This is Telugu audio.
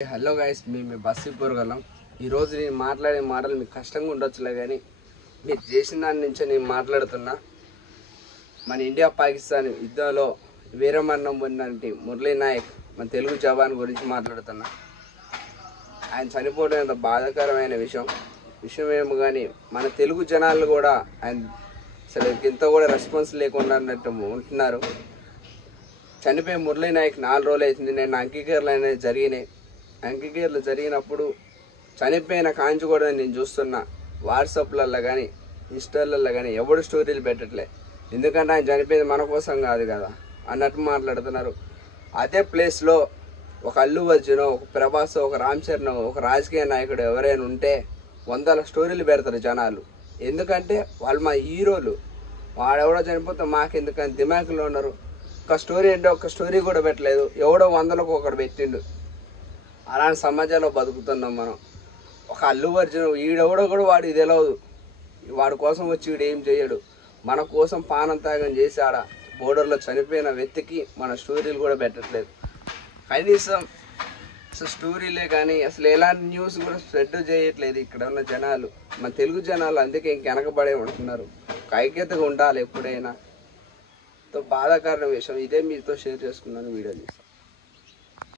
హలో గైస్, మీ బస్సు పోరగలం. ఈరోజు నేను మాట్లాడే మాటలు మీకు కష్టంగా ఉండొచ్చులే, కానీ మీరు చేసిన దాని నుంచే నేను మాట్లాడుతున్నా. మన ఇండియా పాకిస్తాన్ యుద్ధంలో వీరమరణం పొందినటువంటి మురళీ నాయక్ మన తెలుగు జవాన్ గురించి మాట్లాడుతున్నా. ఆయన చనిపోవడం ఎంత బాధాకరమైన విషయం ఏమో, కానీ మన తెలుగు జనాలు కూడా ఆయన అసలు ఇంత కూడా రెస్పాన్స్ లేకుండా అన్నట్టు ఉంటున్నారు. చనిపోయి మురళీ నాయక్ 4 రోజులు అవుతుంది. నేను అంగీకారాలు అనేది జరిగినాయి. అంగీకారాలు జరిగినప్పుడు చనిపోయిన కాంచి కూడా నేను చూస్తున్నా. వాట్సాప్లలో కానీ ఇన్స్టాలలో కానీ ఎవడు స్టోరీలు పెట్టట్లే. ఎందుకంటే ఆయన చనిపోయింది మన కోసం కాదు కదా అన్నట్టు మాట్లాడుతున్నారు. అదే ప్లేస్లో ఒక అల్లు అర్జున్, ఒక ప్రభాస్, ఒక రామ్ చరణ్, ఒక రాజకీయ నాయకుడు ఎవరైనా ఉంటే 100 స్టోరీలు పెడతారు జనాలు. ఎందుకంటే వాళ్ళు మా హీరోలు. వాడెవడో చనిపోతే మాకెందుకని దిమాకులో ఉన్నారు. ఒక స్టోరీ అంటే ఒక స్టోరీ కూడా పెట్టలేదు. ఎవడో 100లకు ఒకడు పెట్టిండు. అలాంటి సమాజంలో బతుకుతున్నాం మనం. ఒక అల్లు అర్జున్ ఈడెవడో కూడా వాడు తెలియదు. వాడి కోసం వచ్చి వీడు ఏం చేయడు. మన కోసం పానం త్యాగం చేసి ఆడ బోర్డర్లో చనిపోయిన వ్యక్తికి మన స్టోరీలు కూడా పెట్టట్లేదు. కనీసం అసలు స్టోరీలే కానీ అసలు ఎలాంటి న్యూస్ కూడా స్ప్రెడ్ చేయట్లేదు ఇక్కడ ఉన్న జనాలు. మన తెలుగు జనాలు అందుకే వెనకబడే ఉంటున్నారు. ఐక్యతగా ఉండాలి ఎప్పుడైనా. బాధాకరమైన విషయం ఇదే మీతో షేర్ చేసుకున్నాను వీడియో చేస్తాను.